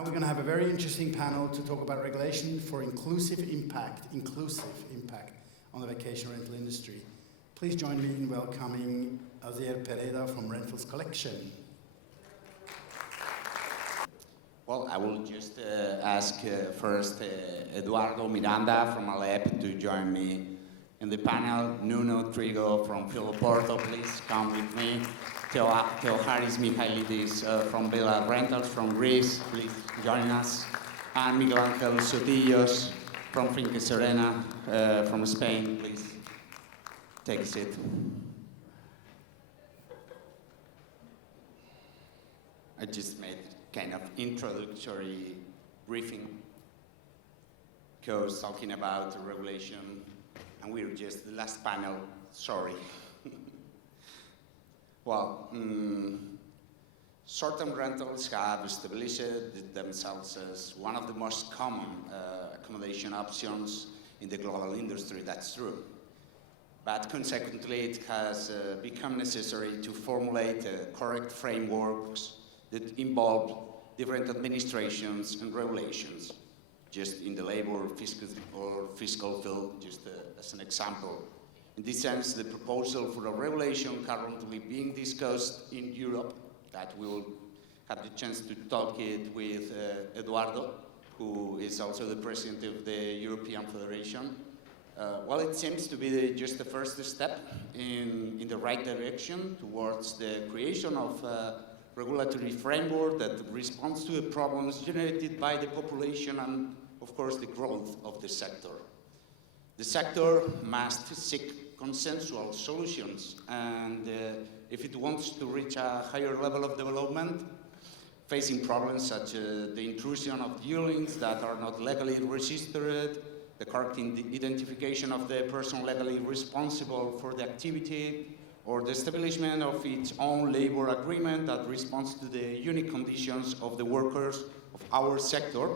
Now we're going to have a very interesting panel to talk about regulation for inclusive impact on the vacation rental industry. Please join me in welcoming Asier Pereda from Rentals Collection. Well, I will just ask first Eduardo, Miranda from ALEP to join me in the panel. Nuno, Trigo from Porto, please come with me. Theoharis, Mihailidis from VillaRentals from Greece, please join us. And Miguel, Sotillos from Serena from Spain, please take a seat. I just made kind of introductory briefing because talking about regulation, and we're just the last panel, sorry. Well, short-term rentals have established themselves as one of the most common accommodation options in the global industry, that's true. But consequently, it has become necessary to formulate correct frameworks that involve different administrations and regulations, just in the labor or fiscal field, just as an example. In this sense, the proposal for a regulation currently being discussed in Europe, that we will have the chance to talk it with Eduardo, who is also the president of the European Federation. Well, it seems to be just the first step in the right direction towards the creation of a regulatory framework that responds to the problems generated by the population and, of course, the growth of the sector. The sector must seek consensual solutions, and if it wants to reach a higher level of development, facing problems such as the intrusion of dwellings that are not legally registered, the correct identification of the person legally responsible for the activity, or the establishment of its own labor agreement that responds to the unique conditions of the workers of our sector.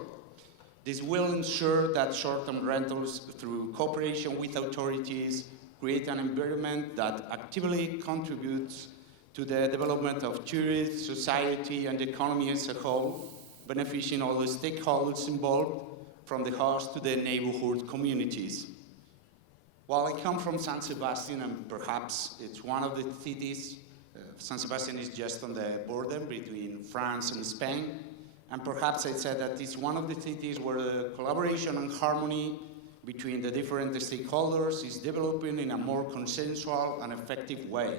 This will ensure that short-term rentals, through cooperation with authorities, create an environment that actively contributes to the development of tourism, society, and the economy as a whole, benefiting all the stakeholders involved, from the host to the neighborhood communities. While I come from San Sebastian, and perhaps it's one of the cities, San Sebastian is just on the border between France and Spain, and perhaps I'd say that it's one of the cities where the collaboration and harmony between the different stakeholders is developing in a more consensual and effective way.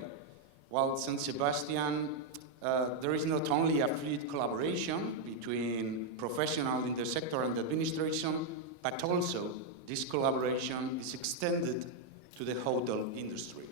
While San Sebastian, there is not only a fluid collaboration between professionals in the sector and the administration, but also this collaboration is extended to the hotel industry.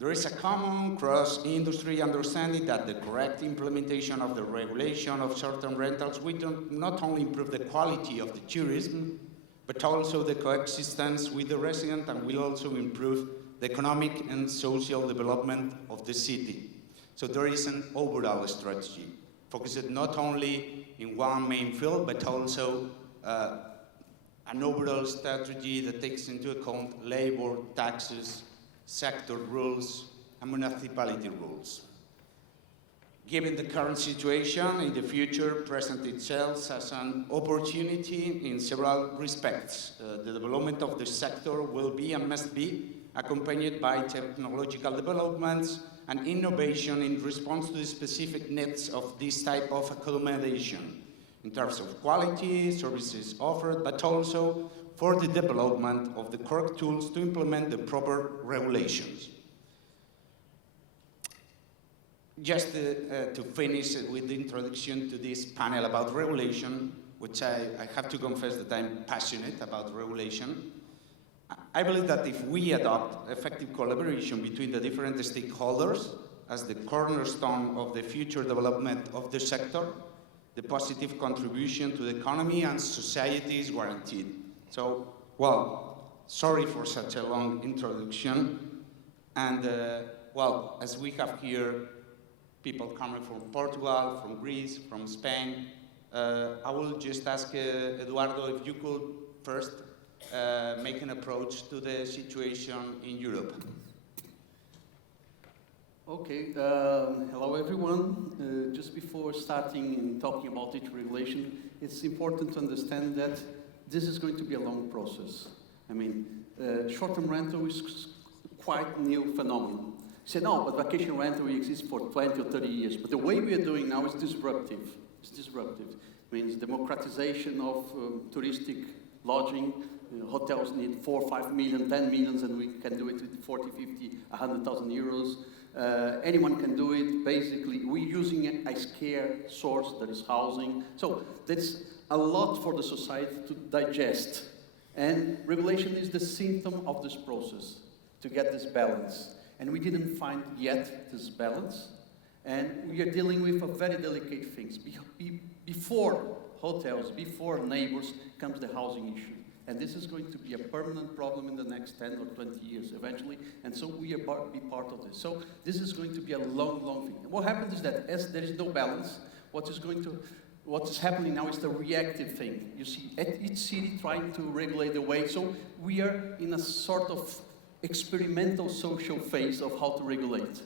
There is a common cross-industry understanding that the correct implementation of the regulation of short-term rentals will not only improve the quality of the tourism, but also the coexistence with the resident, and will also improve the economic and social development of the city. So there is an overall strategy, focused not only in one main field, but also an overall strategy that takes into account labor, taxes, sector rules, and municipality rules. Given the current situation, in the future present itself as an opportunity in several respects. The development of the sector will be and must be accompanied by technological developments and innovation in response to the specific needs of this type of accommodation, in terms of quality, services offered, but also for the development of the correct tools to implement the proper regulations. Just to finish with the introduction to this panel about regulation, which I have to confess that I'm passionate about regulation, I believe that if we adopt effective collaboration between the different stakeholders as the cornerstone of the future development of the sector, the positive contribution to the economy and society is guaranteed. So, well, sorry for such a long introduction. And, well, as we have here people coming from Portugal, from Greece, from Spain, I will just ask Eduardo if you could first make an approach to the situation in Europe. Okay, hello everyone. Just before starting and talking about each regulation, it's important to understand that this is going to be a long process. I mean, short-term rental is quite new phenomenon. You say, no, but vacation rental exists for 20 or 30 years. But the way we are doing now is disruptive. It's disruptive. It means democratization of touristic lodging. Hotels need 4, 5 million, 10 millions, and we can do it with 40, 50, 100,000 euros. Anyone can do it. Basically, we're using a scarce source that is housing. So that's a lot for the society to digest. And regulation is the symptom of this process to get this balance. And we didn't find yet this balance. And we are dealing with a very delicate things. Before hotels, before neighbors, comes the housing issue. And this is going to be a permanent problem in the next 10 or 20 years eventually. And so we are be part of this. So this is going to be a long, long thing. And what happens is that as there is no balance, what is happening now is the reactive thing. You see each city trying to regulate the way. So we are in a sort of experimental social phase of how to regulate.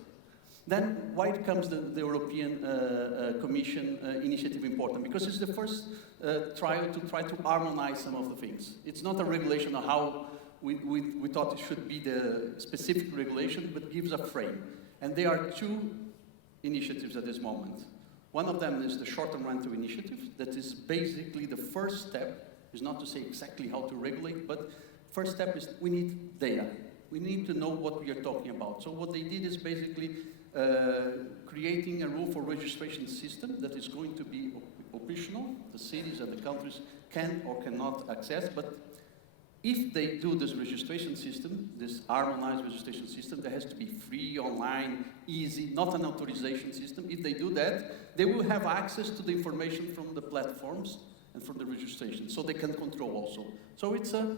Then why comes the European Commission initiative important? Because it's the first trial to try to harmonize some of the things. It's not a regulation of how we thought it should be the specific regulation, but gives a frame. And there are two initiatives at this moment. One of them is the short-term rental initiative. That is basically the first step. Is not to say exactly how to regulate, but first step is we need data. We need to know what we are talking about. So what they did is basically creating a rule for registration system that is going to be optional. The cities and the countries can or cannot access, but if they do this registration system, this harmonized registration system, that has to be free, online, easy, not an authorization system. If they do that, they will have access to the information from the platforms and from the registration, so they can control also. So it's a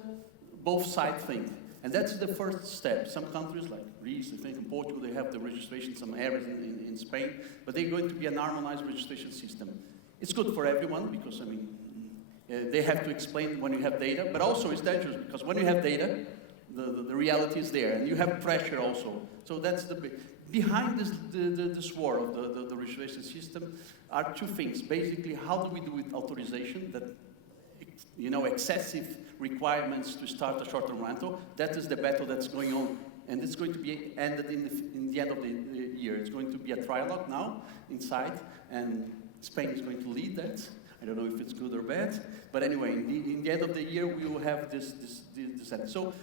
both-side thing. And that's the first step. Some countries like Greece, I think in Portugal, they have the registration, some areas in Spain, but they're going to be an harmonized registration system. It's good for everyone because, I mean, they have to explain when you have data, but also it's dangerous because when you have data, the reality is there, and you have pressure also. So that's behind this war of the registration system are two things. Basically, how do we do with authorization that, you know, excessive requirements to start a short-term rental? That is the battle that's going on, and it's going to be ended in the end of the year. It's going to be a trialogue now inside, and Spain is going to lead that. I don't know if it's good or bad, but anyway, in the end of the year, we will have this end. So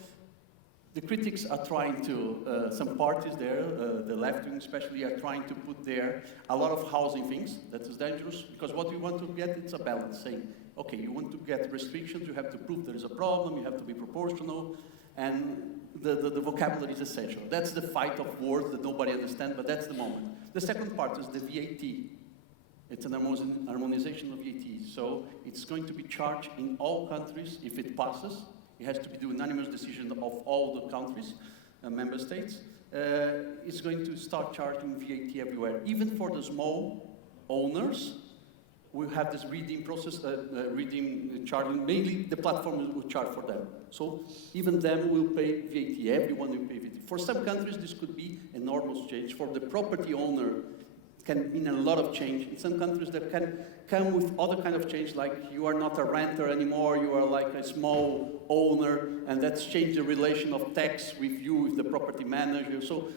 the critics are trying to, some parties there, the left wing especially, are trying to put there a lot of housing things. That is dangerous, because what we want to get, it's a balance, saying, okay, you want to get restrictions, you have to prove there is a problem, you have to be proportional, and the vocabulary is essential. That's the fight of words that nobody understands, but that's the moment. The second part is the VAT. It's an harmonization of VAT. So it's going to be charged in all countries if it passes. It has to be the unanimous decision of all the countries, member states. It's going to start charging VAT everywhere. Even for the small owners, we have this redeem process, charging. Mainly the platform will charge for them. So even them will pay VAT. Everyone will pay VAT. For some countries, this could be enormous change. For the property owner, can mean a lot of change. In some countries that can come with other kind of change, like you are not a renter anymore, you are like a small owner, and that's changed the relation of tax with you, with the property manager. So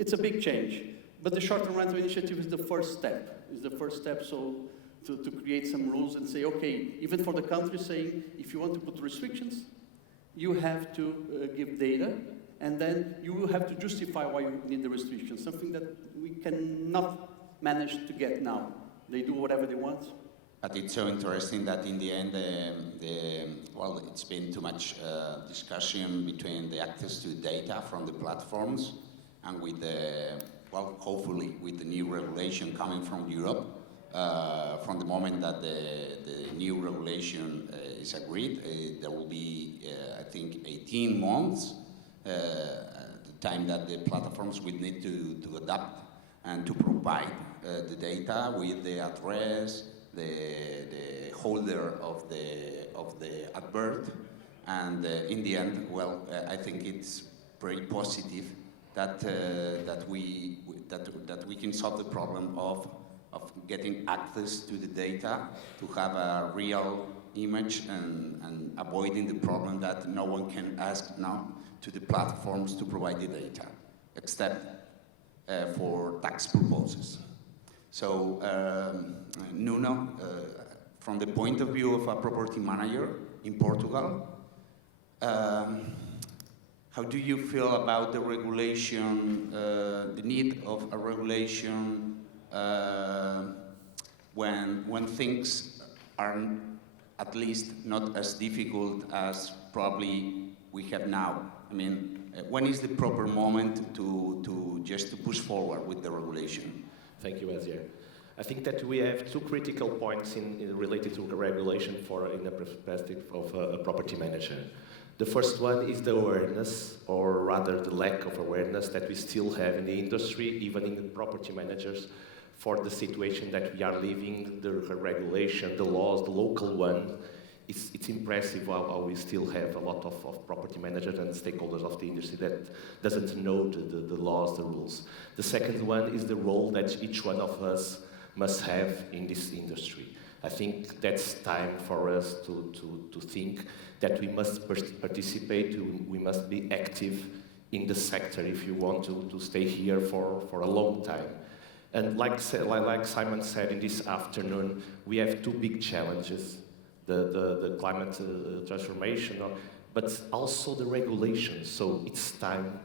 it's a big change. But the short-term rental initiative is the first step. So to create some rules and say, okay, even for the country saying, if you want to put restrictions, you have to give data, and then you will have to justify why you need the restrictions, something that we cannot manage to get now. They do whatever they want. But it's so interesting that in the end, well, it's been too much discussion between the access to data from the platforms and with the, well, hopefully with the new regulation coming from Europe. From the moment that the new regulation is agreed, there will be, I think, 18 months, the time that the platforms will need to adapt and to provide the data with the address, the holder of the advert, and in the end, well, I think it's very positive that we can solve the problem of getting access to the data, to have a real image, and avoiding the problem that no one can ask now to the platforms to provide the data, except for tax purposes. So, Nuno, from the point of view of a property manager in Portugal, how do you feel about the regulation, the need of a regulation when things are at least not as difficult as probably we have now? I mean, when is the proper moment to just push forward with the regulation? Thank you, Asier. I think that we have two critical points related to regulation in the perspective of a property manager. The first one is the awareness, or rather the lack of awareness that we still have in the industry, even in the property managers, for the situation that we are living, the regulation, the laws, the local one. It's impressive how we still have a lot of property managers and stakeholders of the industry that doesn't know the laws, the rules. The second one is the role that each one of us must have in this industry. I think that's time for us to think that we must participate, we must be active in the sector if you want to stay here for a long time. And like Simon said in this afternoon, we have two big challenges. The climate transformation, but also the regulations. So it's time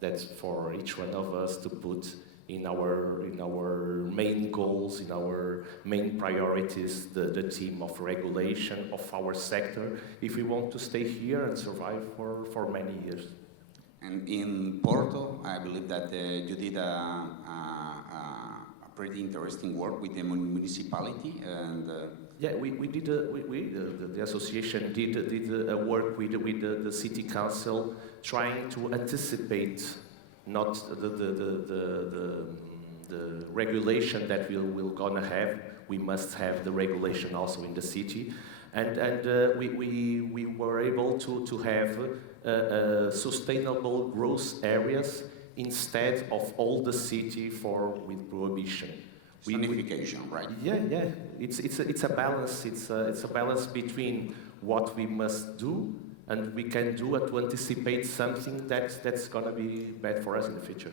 that for each one of us to put in our main goals, in our main priorities, the theme of regulation of our sector, if we want to stay here and survive for many years. And in Porto, I believe that you did a pretty interesting work with the municipality, and yeah, we did. The association did a work with the city council, trying to anticipate not the regulation that we're gonna have. We must have the regulation also in the city, and we were able to have sustainable growth areas instead of all the city with prohibition. Zonification, right? Yeah. It's a balance. It's a balance between what we must do and we can do to anticipate something that's gonna be bad for us in the future.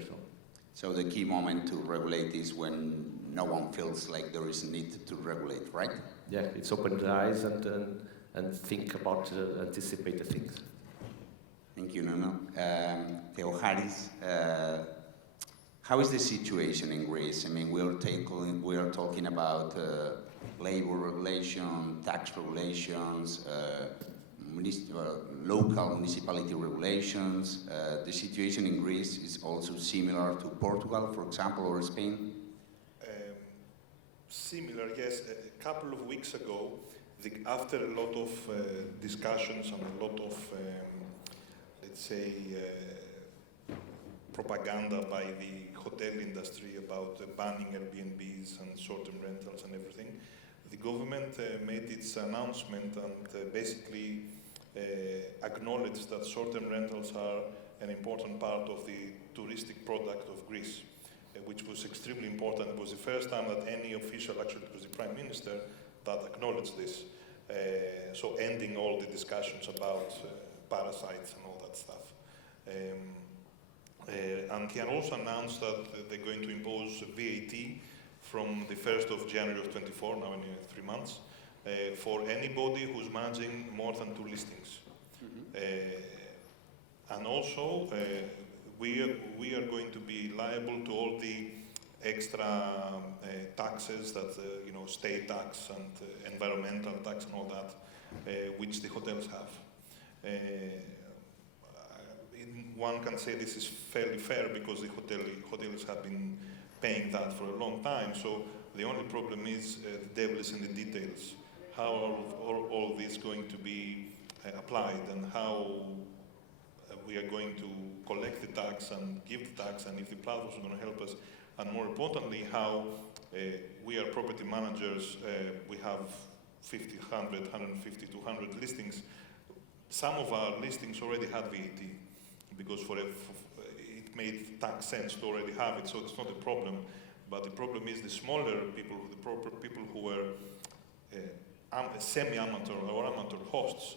So the key moment to regulate is when no one feels like there is a need to regulate, right? Yeah, it's open the eyes and think about anticipate the things. Thank you, Nuno. Theoharis, how is the situation in Greece? I mean, we are talking about labor regulation, tax regulations, local municipality regulations. The situation in Greece is also similar to Portugal, for example, or Spain? Similar, yes. A couple of weeks ago, after a lot of discussions and a lot of, let's say, propaganda by the hotel industry about banning Airbnbs and short-term rentals and everything, the government made its announcement and basically acknowledged that short-term rentals are an important part of the touristic product of Greece, which was extremely important. It was the first time that any official, actually it was the Prime Minister, that acknowledged this. So ending all the discussions about parasites and all that stuff. And he had also announced that they're going to impose VAT from the 1st of January of 24, now in 3 months, for anybody who's managing more than 2 listings. And also, we are going to be liable to all the extra taxes that, state tax and environmental tax and all that, which the hotels have. One can say this is fairly fair because the hotels have been paying that for a long time. So the only problem is the devil is in the details. How are all this going to be applied, and how we are going to collect the tax and give the tax, and if the platforms are going to help us, and more importantly, how we are property managers, we have 50, 100, 150, 200 listings. Some of our listings already had VAT, because it made tax sense to already have it, so it's not a problem. But the problem is the smaller people, people who were semi-amateur or amateur hosts,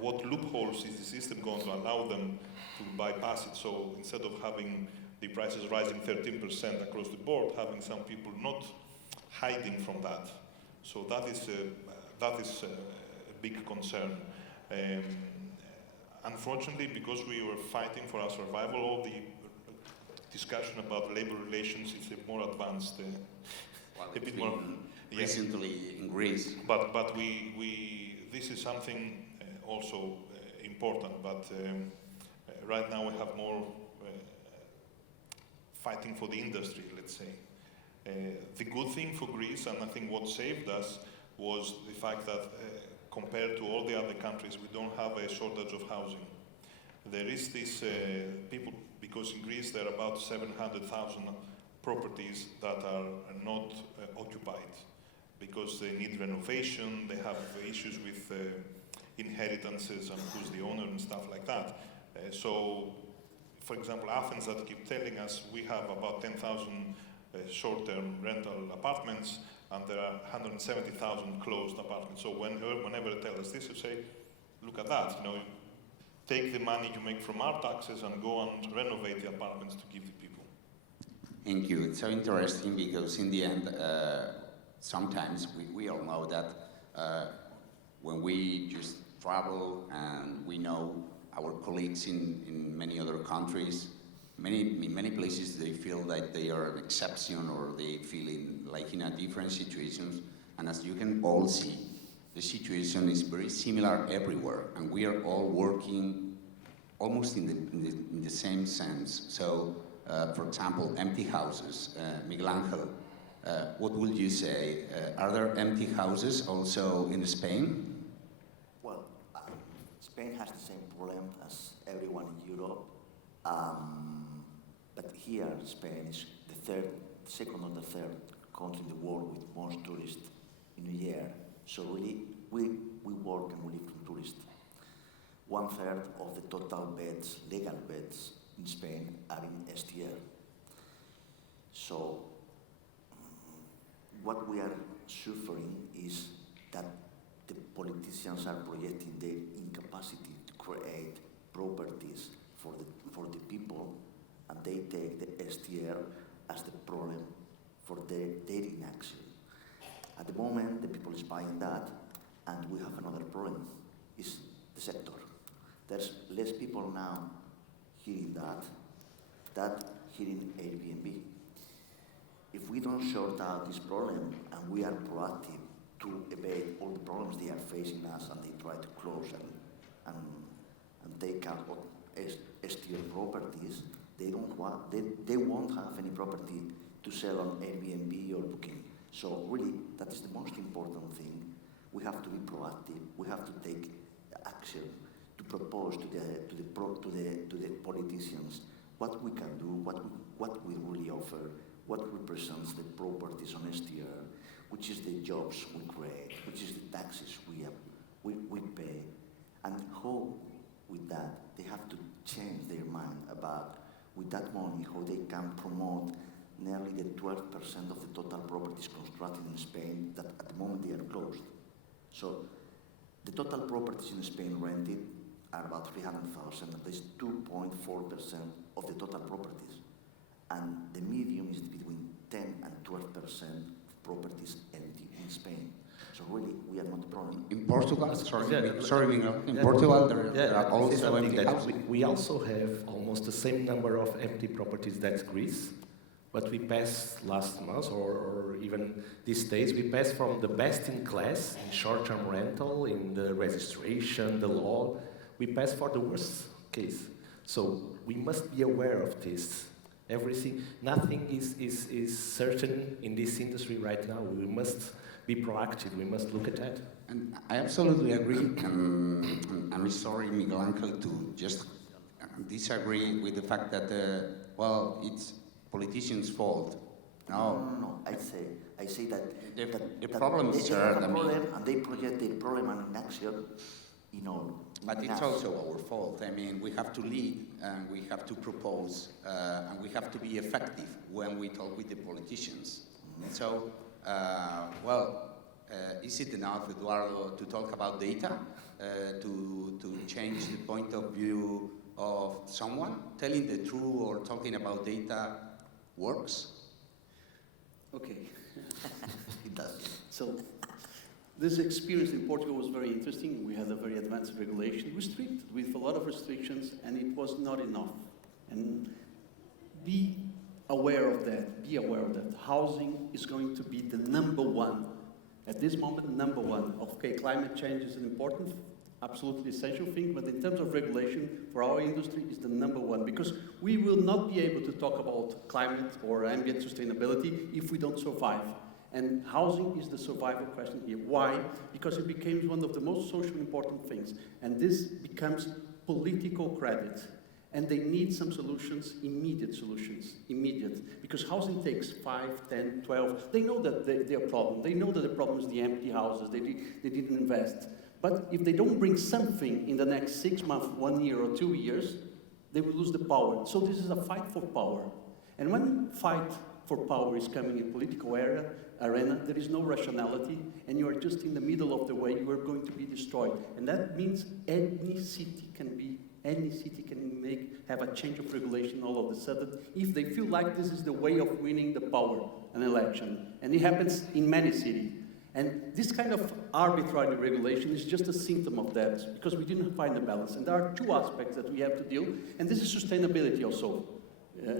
what loopholes is the system going to allow them to bypass it? So instead of having the prices rising 13% across the board, having some people not hiding from that. So that is a big concern. Unfortunately, because we were fighting for our survival, all the discussion about labor relations is a more advanced, a bit more recently in Greece. But this is something also important. But right now we have more fighting for the industry, let's say. The good thing for Greece, and I think what saved us, was the fact that compared to all the other countries, we don't have a shortage of housing. There is this people, because in Greece there are about 700,000 properties that are not occupied because they need renovation, they have issues with inheritances and who's the owner and stuff like that. So, for example, Athens that keep telling us we have about 10,000 short-term rental apartments, and there are 170,000 closed apartments. So whenever they tell us this, you say, look at that, you know, take the money you make from our taxes and go and renovate the apartments to give the people. Thank you. It's so interesting because in the end, sometimes we all know that when we just travel and we know our colleagues in many other countries, in many places they feel that they are an exception or they feel in a different situations. And as you can all see, the situation is very similar everywhere, and we are all working almost in the same sense. So, for example, empty houses. Miguel Angel, what would you say? Are there empty houses also in Spain? Well, Spain has the same problem as everyone in Europe. But here, Spain is the second or the third country in the world with most tourists in a year. So really, we work and we live from tourists. 1/3 of the total beds, legal beds in Spain, are in STR. So what we are suffering is that the politicians are projecting their incapacity to create properties for the people, and they take the STR as the problem for their inaction. At the moment, the people is buying that, and we have another problem, is the sector. There's less people now hearing that hearing Airbnb. If we don't sort out this problem, and we are proactive to evade all the problems they are facing us, and they try to close and take out STR properties, they won't have any property to sell on Airbnb or Booking. So really, that is the most important thing. We have to be proactive. We have to take action to propose to the politicians what we can do, what we really offer, what represents the properties on STR, which is the jobs we create, which is the taxes we pay, and how with that they have to change their mind about with that money how they can promote nearly the 12% of the total properties constructed in Spain that at the moment they are closed. So the total properties in Spain rented are about 300,000, that is 2.4% of the total properties. And the medium is between 10 and 12% of properties empty in Spain. So really, we are not a problem. In Portugal, sorry, Miguel. In Portugal, there are also empty houses. We also have almost the same number of empty properties that Greece, but we passed last month or even these days, we passed from the best in class in short-term rental, in the registration, the law, we passed for the worst case. So we must be aware of this. Nothing is certain in this industry right now. We must be proactive. We must look at that. And I absolutely agree. I'm sorry, Miguel Angel, to just disagree with the fact that, it's politicians' fault. No. I say that the problem is, sir, and they project the problem and in action. you know. But it's enough. also our fault. I mean, we have to lead, and we have to propose, and we have to be effective when we talk with the politicians. So, is it enough, Eduardo, to talk about data, to change the point of view of someone? Telling the truth or talking about data works? Okay. It does. So this experience in Portugal was very interesting. We had a very advanced regulation, restricted with a lot of restrictions, and it was not enough. And be aware of that. Be aware of that. Housing is going to be the number one. At this moment, number one. Okay, climate change is an important, absolutely essential thing, but in terms of regulation for our industry is the number one, because we will not be able to talk about climate or ambient sustainability if we don't survive. And housing is the survival question here. Why? Because it becomes one of the most socially important things, and this becomes political credit. And they need some solutions, immediate, because housing takes 5, 10, 12. They know that they are a problem. They know that the problem is the empty houses. They didn't invest. But if they don't bring something in the next 6 months, 1 year, or 2 years, they will lose the power. So this is a fight for power. And when fight for power is coming in political arena, there is no rationality, and you are just in the middle of the way. You are going to be destroyed. And that means any city can have a change of regulation all of a sudden if they feel like this is the way of winning the power, an election. And it happens in many cities. And this kind of arbitrary regulation is just a symptom of that, because we didn't find a balance. And there are two aspects that we have to deal, and this is sustainability also.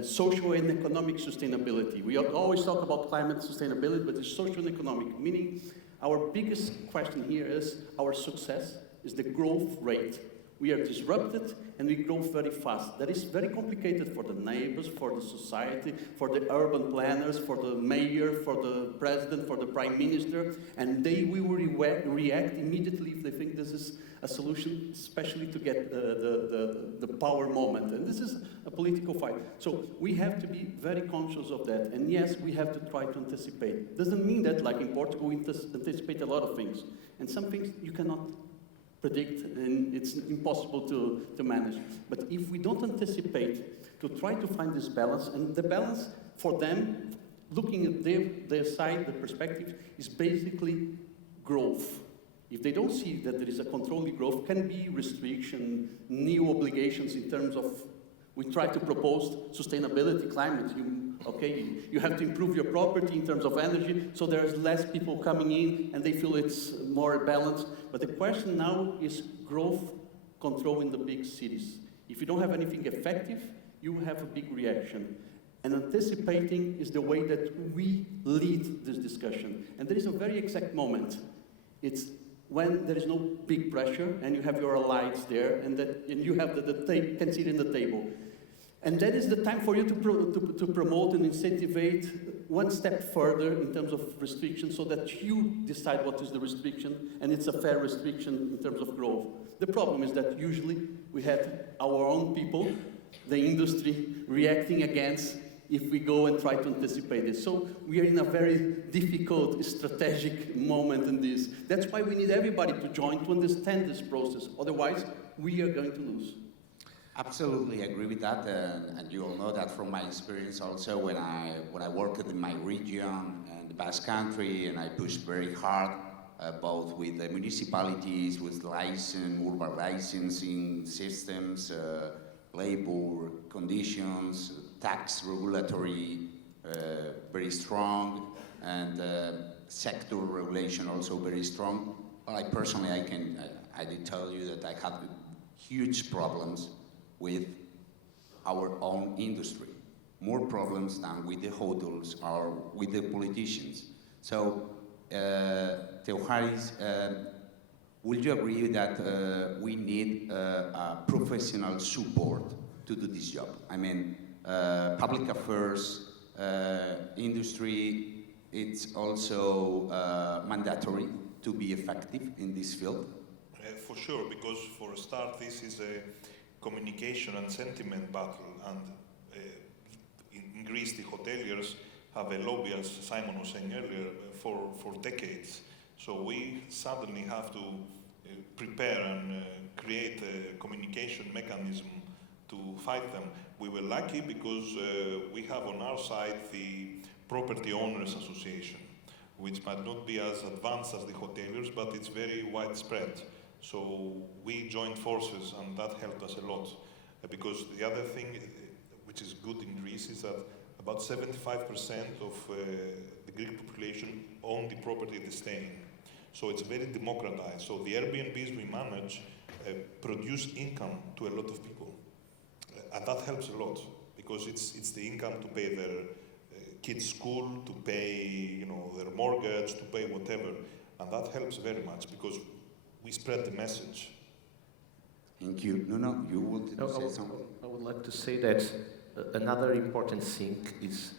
Social and economic sustainability. We always talk about climate sustainability, but it's social and economic, meaning our biggest question here is our success, is the growth rate. We are disrupted and we grow very fast. That is very complicated for the neighbors, for the society, for the urban planners, for the mayor, for the president, for the prime minister, and they will react immediately if they think this is a solution, especially to get the power moment. And this is a political fight. So we have to be very conscious of that. And yes, we have to try to anticipate. Doesn't mean that, like in Portugal, we anticipate a lot of things. And some things you cannot predict, and it's impossible to manage. But if we don't anticipate, to try to find this balance, and the balance for them, looking at their side, the perspective, is basically growth. If they don't see that there is a controlled growth, can be restriction, new obligations in terms of, we try to propose sustainability, climate. You have to improve your property in terms of energy, so there's less people coming in and they feel it's more balanced. But the question now is growth control in the big cities. If you don't have anything effective, you have a big reaction. And anticipating is the way that we lead this discussion. And there is a very exact moment. It's when there is no big pressure and you have your allies there, and you have can sit in the table. And that is the time for you to promote and incentivize one step further in terms of restriction, so that you decide what is the restriction, and it's a fair restriction in terms of growth. The problem is that usually we have our own people, the industry, reacting against if we go and try to anticipate this. So we are in a very difficult strategic moment in this. That's why we need everybody to join to understand this process. Otherwise, we are going to lose. Absolutely agree with that, and you all know that from my experience also when I worked in my region and the Basque Country, and I pushed very hard both with the municipalities, with urban licensing systems, labor conditions, tax regulatory very strong, and sector regulation also very strong. Well, I personally, I did tell you that I had huge problems with our own industry, more problems than with the hotels or with the politicians. So, Theoharis, would you agree that we need professional support to do this job? I mean, public affairs, industry, it's also mandatory to be effective in this field? For sure, because for a start, this is a communication and sentiment battle, and in Greece the hoteliers have a lobby, as Simon was saying earlier, for decades. So we suddenly have to prepare and create a communication mechanism to fight them. We were lucky because we have on our side the Property Owners Association, which might not be as advanced as the hoteliers, but it's very widespread. So we joined forces, and that helped us a lot. Because the other thing, which is good in Greece, is that about 75% of the Greek population own the property they stay in. So it's very democratized. So the Airbnbs we manage produce income to a lot of people. And that helps a lot, because it's the income to pay their kids' school, to pay their mortgage, to pay whatever. And that helps very much, because we spread the message. Thank you. Nuno, you wanted to say something? I would like to say that another important thing is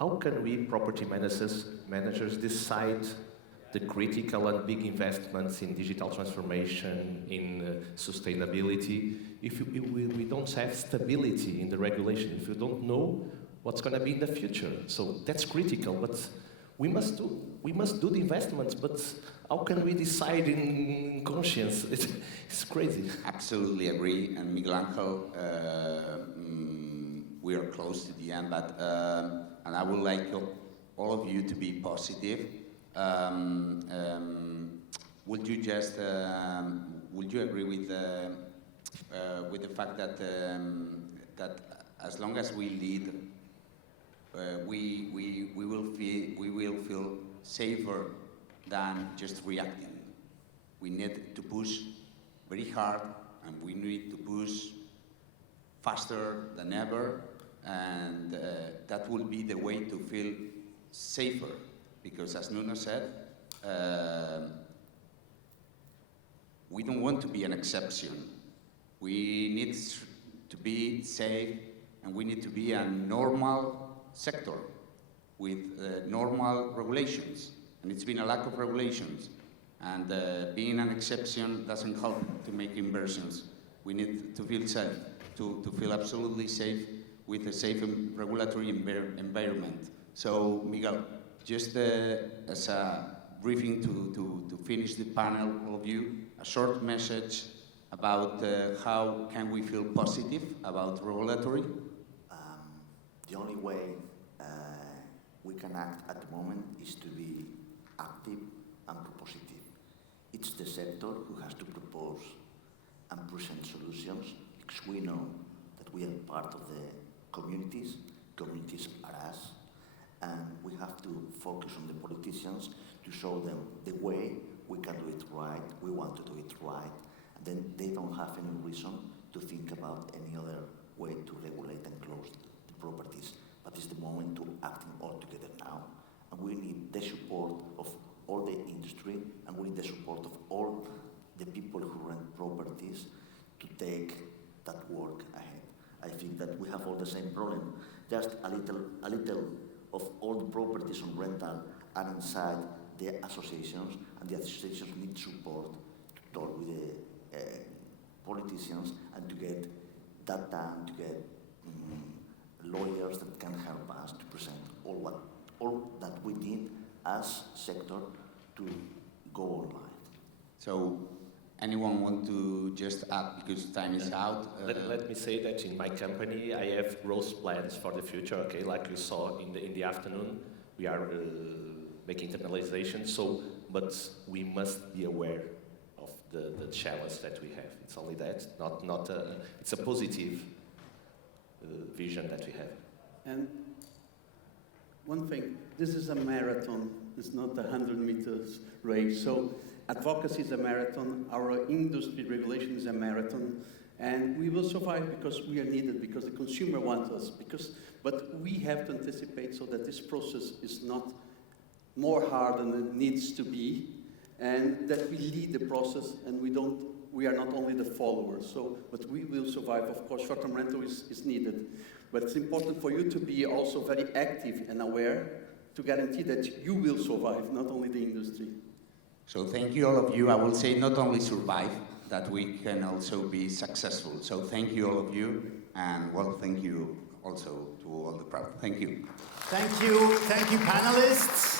how can we property managers decide the critical and big investments in digital transformation, in sustainability, if we don't have stability in the regulation, if we don't know what's going to be in the future. So that's critical, but we must do the investments, but how can we decide in conscience? It's crazy. Absolutely agree, and Miguel Angel, we are close to the end, but and I would like all of you to be positive. Would you agree with the fact that that as long as we lead, we will feel safer than just reacting? We need to push very hard, and we need to push faster than ever, and that will be the way to feel safer. Because as Nuno said, we don't want to be an exception. We need to be safe, and we need to be a normal sector with normal regulations. And it's been a lack of regulations. And being an exception doesn't help to make inversions. We need to feel safe, to feel absolutely safe with a safe and regulatory environment. So, Miguel, just as a briefing to finish the panel, all of you, a short message about how can we feel positive about regulatory? The only way we can act at the moment is to be active and propositive. It's the sector who has to propose and present solutions, because we know that we are part of the communities. Communities are us. And we have to focus on the politicians to show them the way we can do it right, we want to do it right, and then they don't have any reason to think about any other way to regulate and close the properties. But it's the moment to acting all together now. And we need the support of all the industry, and we need the support of all the people who rent properties to take that work ahead. I think that we have all the same problem. Just a little of all the properties on rental are inside the associations, and the associations need support to talk with the politicians and to get that done, to get lawyers that can help us to present all that we need as sector to go online. So, anyone want to just add, because time is out? Let me say that in my company I have growth plans for the future. Okay, like you saw in the afternoon, we are making internalization. So, but we must be aware of the challenge that we have. It's only that, not it's a positive vision that we have. And one thing, this is a marathon. It's not a 100 meters race. So advocacy is a marathon. Our industry regulation is a marathon. And we will survive because we are needed, because the consumer wants us. But we have to anticipate so that this process is not more hard than it needs to be, and that we lead the process, and we are not only the followers. But we will survive. Of course, short-term rental is needed. But it's important for you to be also very active and aware to guarantee that you will survive, not only the industry. So thank you all of you. I will say not only survive, that we can also be successful. So thank you all of you, and well, thank you also to all the crowd. Thank you. Thank you, panelists.